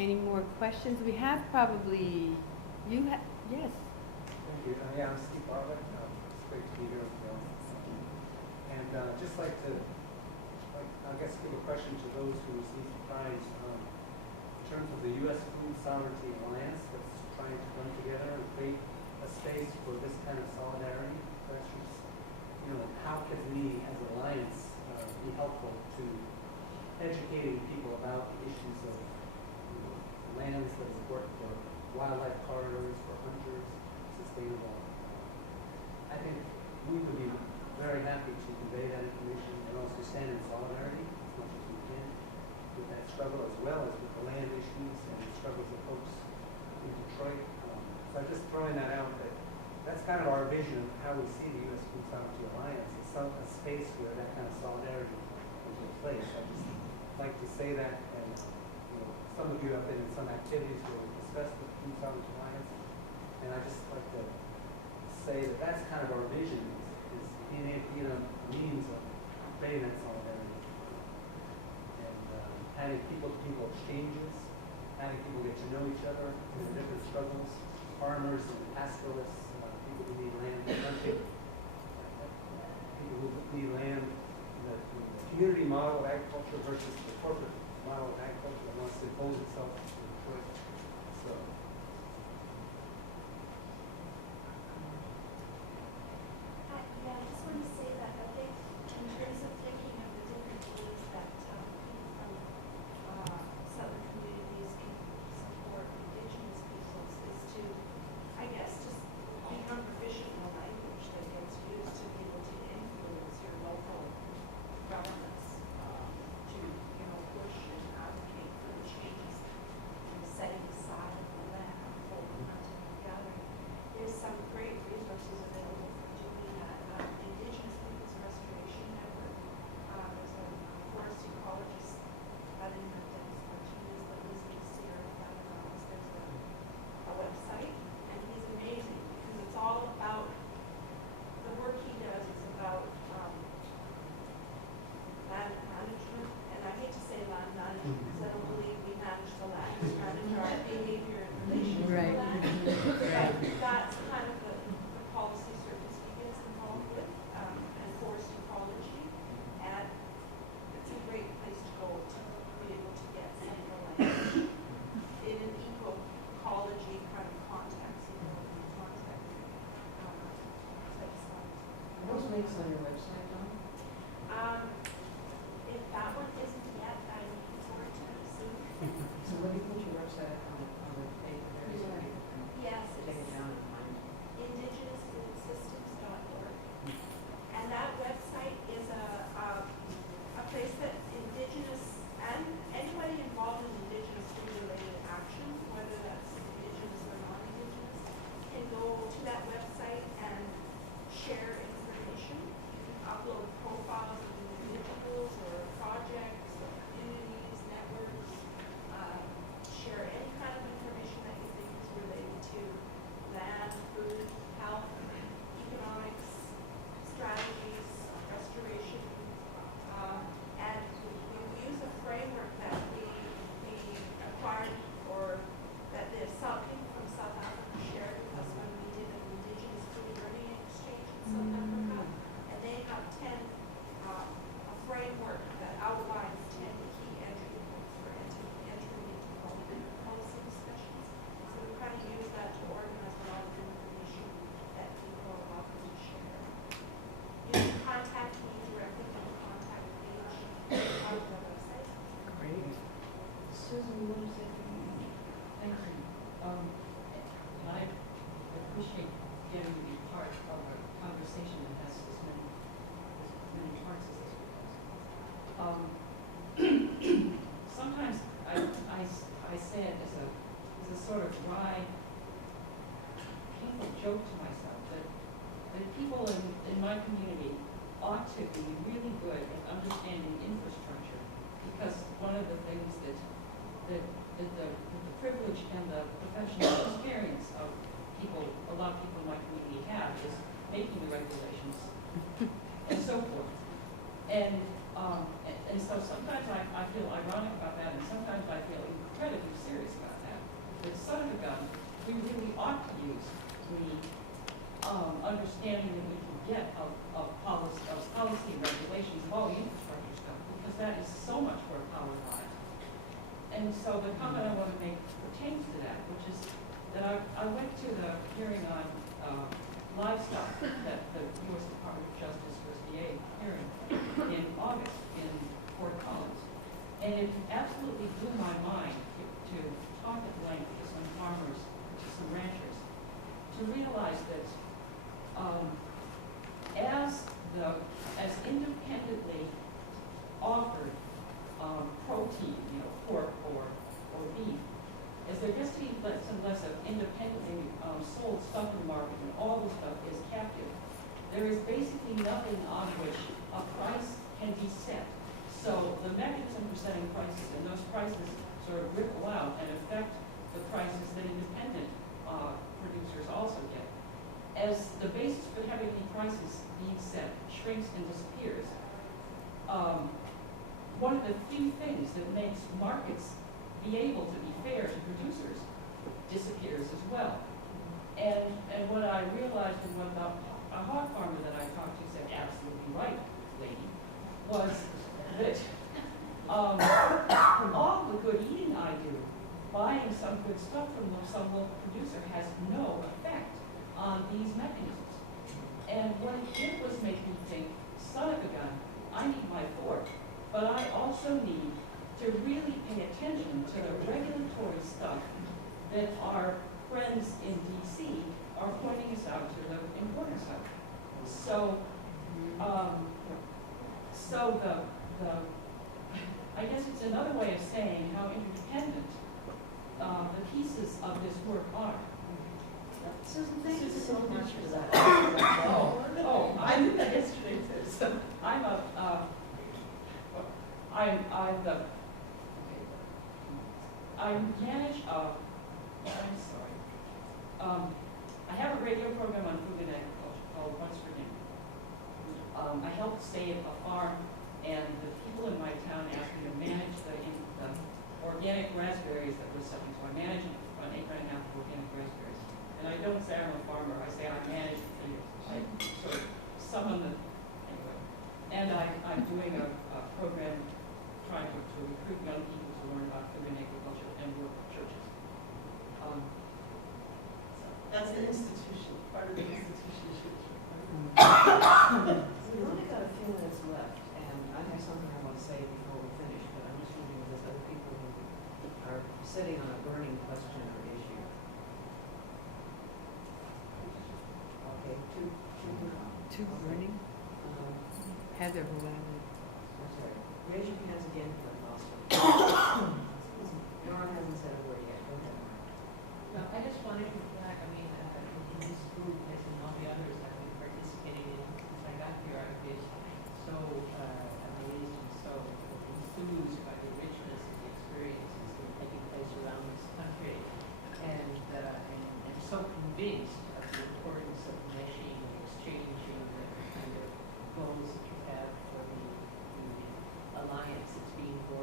Any more questions? We have probably, yes. Thank you. Yeah, I'm Steve Bartlett. It's great to be here with you all. And just like to, I guess, give a question to those who receive the prize. In terms of the U.S. Food Sovereignty Alliance that's trying to come together and create a space for this kind of solidarity, grassroots, how can we as an alliance be helpful to educating people about the issues of lands that is important for wildlife corridors, for hunters, sustainable. I think we would be very happy to convey that information and also stand in solidarity as much as we can with that struggle, as well as with the land issues and the struggles of folks in Detroit. So I'm just throwing that out that that's kind of our vision of how we see the U.S. Food Sovereignty Alliance. It's a space where that kind of solidarity can take place. I just like to say that, and some of you have been in some activities where we discussed the Food Sovereignty Alliance, and I just like to say that that's kind of our vision, is being a means of creating that solidarity and having people-to-people exchanges, having people get to know each other in the different struggles, farmers and pastoralists, people who need land for hunting, people who need land, the community model of agriculture versus the corporate model of agriculture that wants to impose itself on Detroit. So. Yeah, I just want to say that I think in terms of thinking of the different ways that people from southern communities can support indigenous peoples is to, I guess, just become proficient in the language that gets used to be able to influence your local governments to, push and advocate for the changes in the setting aside of the land, for hunting and gathering. There's some great resources available for doing that. Indigenous Peoples Restoration Network. There's a forest ecologist by the name of Dennis Martinez that lives in the Sierra Nevada. There's a website, and he's amazing because it's all about the work he does. It's about land management, and I hate to say land management because I don't believe we manage the land. We manage our behavior in relation to the land. But that's kind of the policy circus he gets involved with, and forest ecology. And it's a great place to go to be able to get some of the language in an ecology kind of context, context type stuff. Are those links on your website, Dawn? If that one isn't yet, I'm looking forward to it soon. So let me put your website on the page there so people can Yes, take it it's down and find it. indigenousfoodsystems.org. And that website is a place that indigenous and anybody involved in indigenous food-related actions, whether that's indigenous or non-indigenous, can go to that website and share information. You can upload profiles of individuals or projects or communities, networks, share any kind of information that you think is related to land, food, health, economics, strategies, restoration. And we use a framework that we acquired, or that the people from South Africa shared with us when we did an indigenous food learning exchange in South Africa. And they have 10, a framework that outlines 10 key entry points for entering into policy discussions. So we kind of use that to organize a lot of information that people are welcome to share. You can contact me directly on the contact page on the website. Great. Susan, you want to say anything? Thank you. And I appreciate getting to be part of a conversation that has as many parts as this one does. Sometimes I say it as a sort of dry, painful joke to myself that people in my community ought to be really good at understanding infrastructure, because one of the things that the privilege and the professional experience of a lot of people in my community have is making the regulations and so forth. And so sometimes I feel ironic about that, and sometimes I feel incredibly serious values, to me, understanding that we can get of policy and regulations of all the infrastructure stuff, because that is so much where power lies. And so the comment I want to make pertains to that, which is that I went to the hearing on livestock that the U.S. Department of Justice was VA hearing in August in Fort Collins. And it absolutely blew my mind to talk at length to some farmers, to some ranchers, to realize that as independently offered protein, pork or beef, as there gets to be less and less of independently sold stuff in the market and all the stuff is captive, there is basically nothing on which a price can be set. So the mechanism for setting prices, and those prices sort of ripple out and affect the prices that independent producers also get. As the basis for having any prices being set shrinks and disappears, one of the few things that makes markets be able to be fair to producers disappears as well. And what I realized, and what a hog farmer that I talked to said, absolutely right, lady, was that all the good eating I do, buying some good stuff from some local producer, has no effect on these mechanisms. And what it did was make me think, son of a gun, I need my fork, but I also need to really pay attention to the regulatory stuff that our friends in DC are pointing us out to the importance of. So, I guess it's another way of saying how interdependent the pieces of this work are. Susan, thank you so much for that. I did that yesterday too. So I'm sorry. I have a radio program on food and agriculture called Once for Dinner. I helped save a farm, and the people in my town asked me to manage the organic raspberries that were selling. So I manage an acre and a half of organic raspberries. And I don't say I'm a farmer, I say I manage the fields. I sort of summon the, anyway. And I'm doing a program trying to recruit young people to learn about food and agriculture and work with churches. That's an institution, part of the institution. We've only got a few minutes left, and I have something I want to say before we finish, but I'm just wondering if there's other people who are sitting on a burning question or issue. Okay, Two burning? Heather, who I would. I'm sorry. Raise your hands again for the last one. Nora hasn't said a word yet. Go ahead, Nora. No, I just wanted to flag, I mean, in this group, as in all the others I've been participating in since I got here, I've been so amazed and so enthused by the richness of the experiences that are taking place around this country, and so convinced of the importance of meshing and exchanging the kind of goals that you have for the alliance that's being born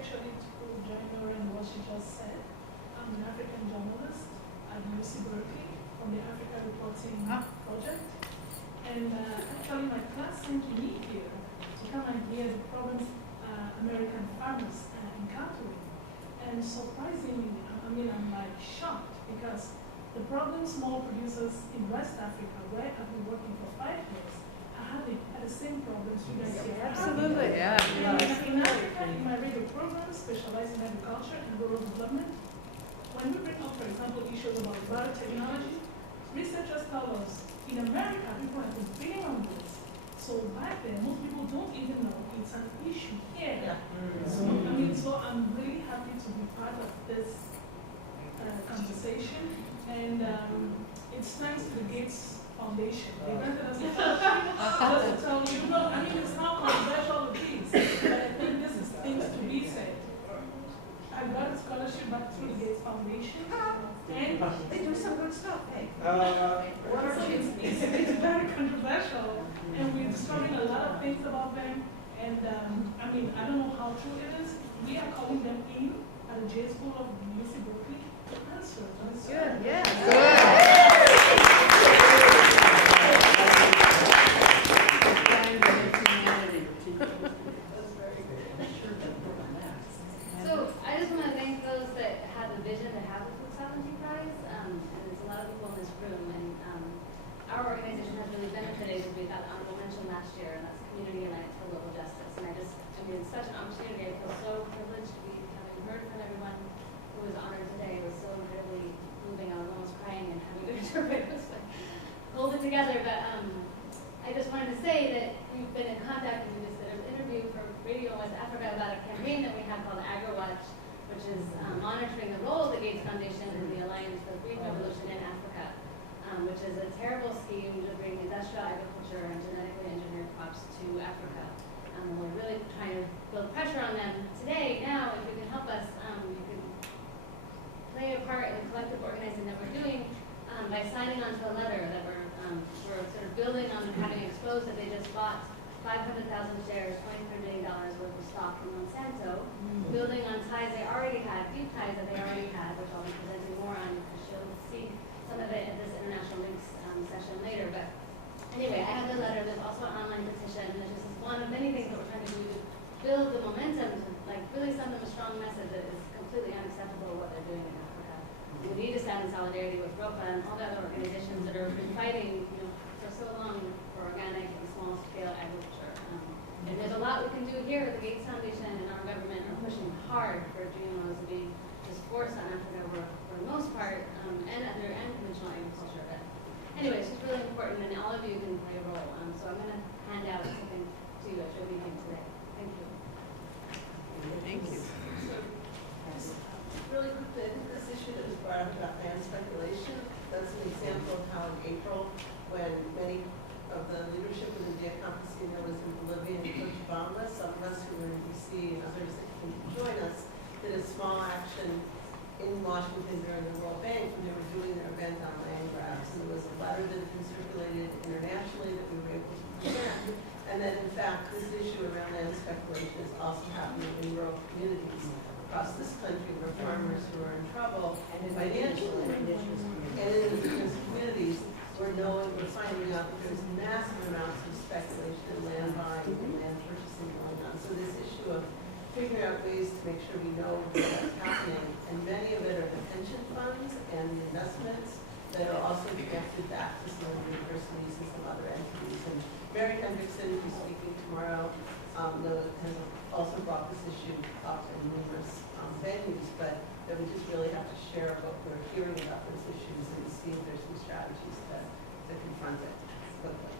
actually to join her in what she just said. I'm an African journalist at UC Berkeley from the Africa Reporting Project. And actually my class sent me here to come and hear the problems American farmers encountering. And surprisingly, I'm like shocked because the problem small producers in West Africa, where I've been working for 5 years, are the same problems you guys here. Absolutely, yeah. In Africa, in my radio program, specializing in agriculture and rural development, when we bring up, for example, issues about biotechnology, researchers tell us in America, people have been bidding on this. So back then, most people don't even know it's an issue here. So I'm really happy to be part of this conversation. And it's thanks to the Gates Foundation. They granted us a scholarship just to tell you, it's how controversial it is, but I think this is things to be said. I got a scholarship back through the Gates Foundation, and They do some good stuff, eh? it's very controversial, and we're discovering a lot of things about them. And I don't know how true it is. We are calling them in at the J School of UC Berkeley to answer. Good, yeah. So I just want to thank those that had the vision to have the Food Sovereignty Prize, and there's a lot of people in this room, and our organization has really benefited because we got honorable mention last year, and that's Community United for Global Justice. And it's such an opportunity. I feel so privileged to be having heard from everyone who was honored today. It was so incredibly moving. I was almost crying and having to interpret. It was like, hold it together. But I just wanted to say that we've been in contact with this interview for Radio West Africa about a campaign that we have called AgriWatch, which is monitoring the role of the Gates Foundation and the Alliance for the Green Revolution in Africa, which is a terrible scheme to bring industrial agriculture and genetically engineered crops to Africa. We're really trying to build pressure on them today. Now, if you can help us, you can play a part in the collective organizing that we're doing by signing onto a letter that we're sort of building on having exposed that they just bought 500,000 shares, $23 million worth of stock in Monsanto, building on ties they already had, deep ties that they already had, which I'll be presenting more on because you'll see some of it at this International Links session later. But anyway, I have the letter. There's also an online petition. There's just one of many things that we're trying to do to build the momentum to really send them a strong message that is completely unacceptable what they're doing in Africa. We need to stand in solidarity with ROPA and all the other organizations that have been fighting for so long for organic and small-scale agriculture. And there's a lot we can do here. The Gates Foundation and our government are pushing hard for GMOs to be just forced on Africa for the most part, and conventional agriculture. But anyway, it's just really important, and all of you can play a role. So I'm going to hand out something to you at your meeting today. Thank you. Thank you. Just really quickly, I think this issue that was brought up about land speculation, that's an example of how in April, when many of the leadership of the Dia Campesina was in Bolivia and Cochabamba, some of us who were in DC and others that came to join us, did a small action in Washington during the World Bank when they were doing their event on land grabs. And there was a letter that had been circulated internationally that we were able to present. And that in fact, this issue around land speculation is also happening in rural communities across this country where farmers who are in trouble financially and in indigenous communities we're finding out that there's massive amounts of speculation in land buying and land purchasing going on. So this issue of figuring out ways to make sure we know what's happening, and many of it are the pension funds and the investments that are also connected back to some of the universities and some other entities. And Mary Hendrickson, who's speaking tomorrow, has also brought this issue up in numerous venues, but that we just really have to share what we're hearing about those issues and see if there's some strategies to confront it quickly.